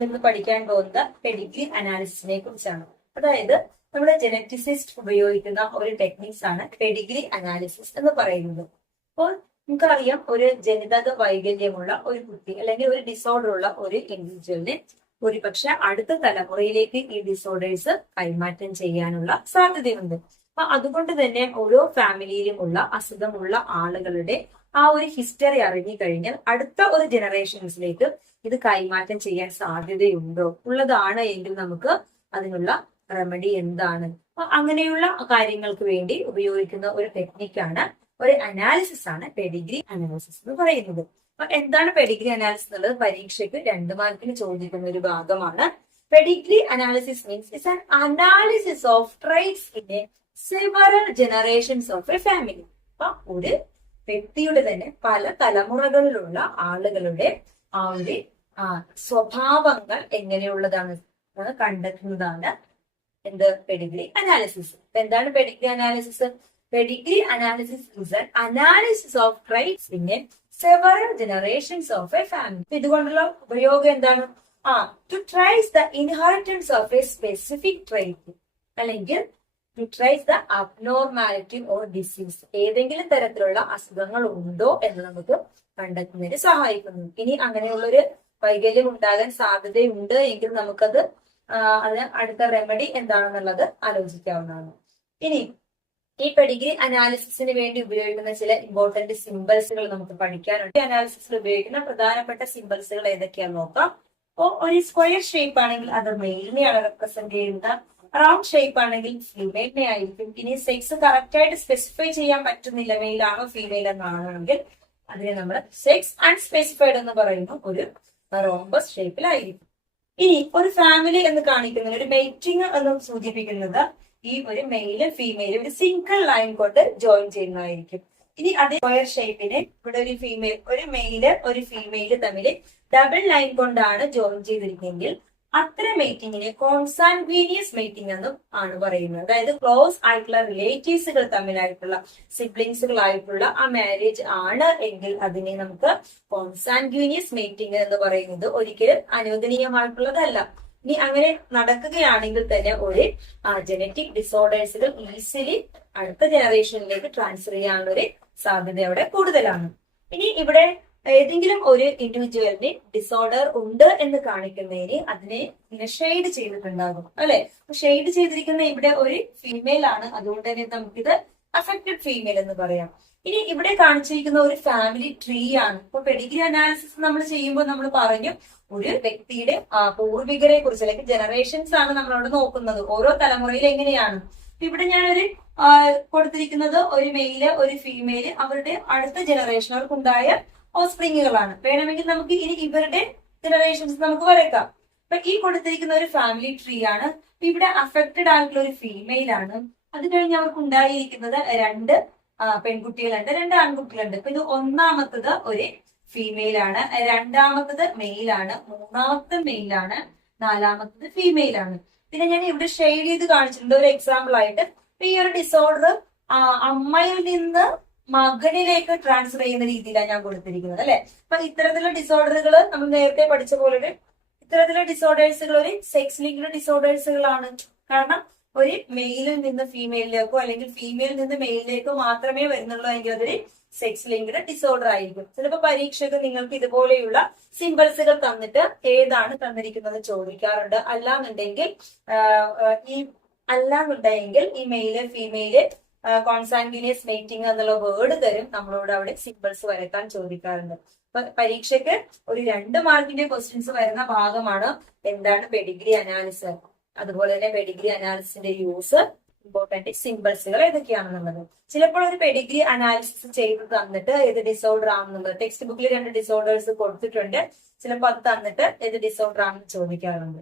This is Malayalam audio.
നിങ്ങൾ പഠിക്കാൻ പോകുന്ന പെഡിഗ്രി അനാലിസിസിനെ കുറിച്ചാണ്. അതായത് നമ്മുടെ ജനറ്റിസിസ്റ്റ് ഉപയോഗിക്കുന്ന ഒരു ടെക്നിക്സ് ആണ് പെഡിഗ്രി അനാലിസിസ് എന്ന് പറയുന്നത്. അപ്പോൾ നമുക്കറിയാം, ഒരു ജനിതക വൈകല്യമുള്ള ഒരു കുട്ടി അല്ലെങ്കിൽ ഒരു ഡിസോർഡർ ഉള്ള ഒരു ഇൻഡിവിജ്വലിനെ ഒരുപക്ഷെ അടുത്ത തലമുറയിലേക്ക് ഈ ഡിസോർഡേഴ്സ് കൈമാറ്റം ചെയ്യാനുള്ള സാധ്യതയുണ്ട്. അപ്പൊ അതുകൊണ്ട് തന്നെ ഓരോ ഫാമിലിയിലും ഉള്ള അസുഖമുള്ള ആളുകളുടെ ആ ഒരു ഹിസ്റ്ററി അറിഞ്ഞു കഴിഞ്ഞാൽ അടുത്ത ഒരു ജനറേഷൻസിലേക്ക് ഇത് കൈമാറ്റം ചെയ്യാൻ സാധ്യതയുണ്ടോ, ഉള്ളതാണ് എങ്കിൽ നമുക്ക് അതിനുള്ള റെമഡി എന്താണ്, അങ്ങനെയുള്ള കാര്യങ്ങൾക്ക് വേണ്ടി ഉപയോഗിക്കുന്ന ഒരു ടെക്നിക്കാണ്, ഒരു അനാലിസിസ് ആണ് പെഡിഗ്രി അനാലിസിസ് എന്ന് പറയുന്നത്. അപ്പൊ എന്താണ് പെഡിഗ്രി അനാലിസിസ് എന്നുള്ളത് പരീക്ഷയ്ക്ക് 2 മാർക്കിന് ചോദിക്കുന്ന ഒരു ഭാഗമാണ്. Pedigree analysis means it's an analysis of traits in a several generations of a family. അപ്പൊ ഒരു വ്യക്തിയുടെ തന്നെ പല തലമുറകളിലുള്ള ആളുകളുടെ ആ ഒരു സ്വഭാവങ്ങൾ എങ്ങനെയുള്ളതാണ് കണ്ടെത്തുന്നതാണ് എന്ത് പെഡിഗ്രി അനാലിസിസ്. എന്താണ് pedigree analysis? Pedigree analysis is an analysis of traits in a several generations of a family. ഇതുകൊണ്ടുള്ള ഉപയോഗം എന്താണ്? To trace the inheritance of a specific trait, അല്ലെങ്കിൽ to trace the abnormality or disease. ഏതെങ്കിലും തരത്തിലുള്ള അസുഖങ്ങൾ ഉണ്ടോ എന്ന് നമുക്ക് കണ്ടെത്തുന്നതിന് സഹായിക്കുന്നു. ഇനി അങ്ങനെയുള്ളൊരു വൈകല്യം ഉണ്ടാകാൻ സാധ്യതയുണ്ട് എങ്കിൽ നമുക്കത് അതിന് അടുത്ത റെമഡി എന്താണെന്നുള്ളത് ആലോചിക്കാവുന്നതാണ്. ഇനി ഈ പെഡിഗ്രി അനാലിസിസിന് വേണ്ടി ഉപയോഗിക്കുന്ന ചില ഇമ്പോർട്ടന്റ് സിംബൽസുകൾ നമുക്ക് പഠിക്കാനുണ്ട്. അനാലിസിസിൽ ഉപയോഗിക്കുന്ന പ്രധാനപ്പെട്ട സിംബൽസുകൾ ഏതൊക്കെയാണെന്ന് നോക്കാം. അപ്പോ ഒരു സ്ക്വയർ ഷേപ്പ് ആണെങ്കിൽ അത് മെയിലിനെയാണ് റെപ്രസെന്റ് ചെയ്യുന്നത്. റൗണ്ട് ഷേപ്പ് ആണെങ്കിൽ ഫീമെയിലിനെ ആയിരിക്കും. ഇനി സെക്സ് കറക്റ്റ് ആയിട്ട് സ്പെസിഫൈ ചെയ്യാൻ പറ്റുന്നില്ല, മെയിൽ ആണോ ഫീമെയിൽ എന്നാണെങ്കിൽ അതിനെ നമ്മൾ സെക്സ് അൺസ്പെസിഫൈഡ് എന്ന് പറയുന്നു, ഒരു റോംബസ് ഷേപ്പിലായിരിക്കും. ഇനി ഒരു ഫാമിലി എന്ന് കാണിക്കുന്നത്, ഒരു മേറ്റിംഗ് എന്ന് സൂചിപ്പിക്കുന്നത് ഈ ഒരു മെയില് ഫീമെയില് ഒരു സിംഗിൾ ലൈൻ കൊണ്ട് ജോയിൻ ചെയ്യുന്നതായിരിക്കും. ഇനി അതേ സ്ക്വയർ ഷേപ്പിന് ഇവിടെ ഒരു മെയില് ഒരു ഫീമെയില് തമ്മിൽ ഡബിൾ ലൈൻ കൊണ്ടാണ് ജോയിൻ ചെയ്തിരിക്കുന്നതെങ്കിൽ അത്തരം മേറ്റിങ്ങിനെ കോൺസാൻഗ്വീനിയസ് മേറ്റിംഗ് എന്നും ആണ് പറയുന്നത്. അതായത് ക്ലോസ് ആയിട്ടുള്ള റിലേറ്റീവ്സുകൾ തമ്മിലായിട്ടുള്ള സിബ്ലിങ്സുകളായിട്ടുള്ള ആ മാരേജ് ആണ് എങ്കിൽ അതിനെ നമുക്ക് കോൺസാൻഗ്വീനിയസ് മേറ്റിംഗ് എന്ന് പറയുന്നത് ഒരിക്കലും അനുവദനീയമായിട്ടുള്ളതല്ല. ഇനി അങ്ങനെ നടക്കുകയാണെങ്കിൽ തന്നെ ഒരു ജനറ്റിക് ഡിസോർഡേഴ്സുകൾ ഈസിലി അടുത്ത ജനറേഷനിലേക്ക് ട്രാൻസ്ഫർ ചെയ്യാനുള്ള ഒരു സാധ്യത അവിടെ കൂടുതലാണ്. ഇനി ഇവിടെ ഏതെങ്കിലും ഒരു ഇൻഡിവിജ്വലിന് ഡിസോർഡർ ഉണ്ട് എന്ന് കാണിക്കുന്നതിന് അതിനെ ഇങ്ങനെ ഷെയ്ഡ് ചെയ്തിട്ടുണ്ടാകും, അല്ലെ? ഷെയ്ഡ് ചെയ്തിരിക്കുന്ന ഇവിടെ ഒരു ഫീമെയിൽ ആണ്, അതുകൊണ്ട് തന്നെ നമുക്കിത് അഫക്റ്റഡ് ഫീമെയിൽ എന്ന് പറയാം. ഇനി ഇവിടെ കാണിച്ചിരിക്കുന്ന ഒരു ഫാമിലി ട്രീ ആണ്. ഇപ്പൊ പെഡിഗ്രി അനാലിസിസ് നമ്മൾ ചെയ്യുമ്പോൾ നമ്മൾ പറഞ്ഞു ഒരു വ്യക്തിയുടെ പൂർവികരെ കുറിച്ച്, അല്ലെങ്കിൽ ജനറേഷൻസ് ആണ് നമ്മളവിടെ നോക്കുന്നത്, ഓരോ തലമുറയിൽ എങ്ങനെയാണ്. ഇവിടെ ഞാനൊരു കൊടുത്തിരിക്കുന്നത് ഒരു മെയില് ഒരു ഫീമെയില്, അവരുടെ അടുത്ത ജനറേഷൻ അവർക്കുണ്ടായ ഓസ്പ്രിങ്ങുകളാണ്. വേണമെങ്കിൽ നമുക്ക് ഇനി ഇവരുടെ ജനറേഷൻസ് നമുക്ക് വരയ്ക്കാം. അപ്പൊ ഈ കൊടുത്തിരിക്കുന്ന ഒരു ഫാമിലി ട്രീ ആണ്. ഇവിടെ അഫക്റ്റഡ് ആയിട്ടുള്ള ഒരു ഫീമെയിൽ ആണ്. അത് കഴിഞ്ഞ് അവർക്ക് ഉണ്ടായിരിക്കുന്നത് 2 പെൺകുട്ടികളുണ്ട്, 2 ആൺകുട്ടികളുണ്ട്. അപ്പൊ ഇത് ഒന്നാമത്തത് ഒരു ഫീമെയിൽ ആണ്, രണ്ടാമത്തത് മെയിൽ ആണ്, മൂന്നാമത്തത് മെയിൽ ആണ്, നാലാമത്തത് ഫീമെയിൽ ആണ്. പിന്നെ ഞാൻ ഇവിടെ ഷെയ്ഡ് ചെയ്ത് കാണിച്ചിട്ടുണ്ട് ഒരു എക്സാമ്പിൾ ആയിട്ട്. ഈ ഒരു ഡിസോർഡർ അമ്മയിൽ നിന്ന് മകനിലേക്ക് ട്രാൻസ്ഫർ ചെയ്യുന്ന രീതിയിലാണ് ഞാൻ കൊടുത്തിരിക്കുന്നത്, അല്ലെ? അപ്പൊ ഇത്തരത്തിലുള്ള ഡിസോർഡറുകൾ നമ്മൾ നേരത്തെ പഠിച്ച പോലെ ഇത്തരത്തിലുള്ള ഡിസോർഡേഴ്സുകൾ ഒരു സെക്സ് ലിങ്ക്ഡ് ഡിസോർഡേഴ്സുകളാണ്. കാരണം ഒരു മെയിലിൽ നിന്ന് ഫീമെയിലിലേക്കോ അല്ലെങ്കിൽ ഫീമെയിലിൽ നിന്ന് മെയിലിലേക്കോ മാത്രമേ വരുന്നുള്ളൂ എങ്കിൽ അതൊരു സെക്സ് ലിങ്ക്ഡ് ഡിസോർഡർ ആയിരിക്കും. ചിലപ്പോൾ പരീക്ഷയ്ക്ക് നിങ്ങൾക്ക് ഇതുപോലെയുള്ള സിംബൽസുകൾ തന്നിട്ട് ഏതാണ് തന്നിരിക്കുന്നത് ചോദിക്കാറുണ്ട്. അല്ലാന്നുണ്ടെങ്കിൽ ഈ മെയില് ഫീമെയില് കോൺസാൻഗ്വീനിയസ് മേറ്റിംഗ് എന്നുള്ള വേർഡ് തരും, നമ്മളോട് അവിടെ സിംബൽസ് വരയ്ക്കാൻ ചോദിക്കാറുണ്ട്. അപ്പൊ പരീക്ഷയ്ക്ക് ഒരു 2 മാർക്കിന്റെ ക്വസ്റ്റ്യൻസ് വരുന്ന ഭാഗമാണ് എന്താണ് പെഡിഗ്രി അനാലിസിസ്. അതുപോലെ തന്നെ പെഡിഗ്രി അനാലിസിന്റെ യൂസ്, ഇമ്പോർട്ടന്റ് സിംബൽസുകൾ ഏതൊക്കെയാണെന്നുള്ളത്. ചിലപ്പോൾ ഒരു പെഡിഗ്രി അനാലിസിസ് ചെയ്ത് തന്നിട്ട് ഏത് ഡിസോർഡർ ആണെന്നുള്ളത് ടെക്സ്റ്റ് ബുക്കിൽ 2 ഡിസോർഡേഴ്സ് കൊടുത്തിട്ടുണ്ട്, ചിലപ്പോൾ അത് തന്നിട്ട് ഏത് ഡിസോർഡർ ആണെന്ന് ചോദിക്കാറുണ്ട്.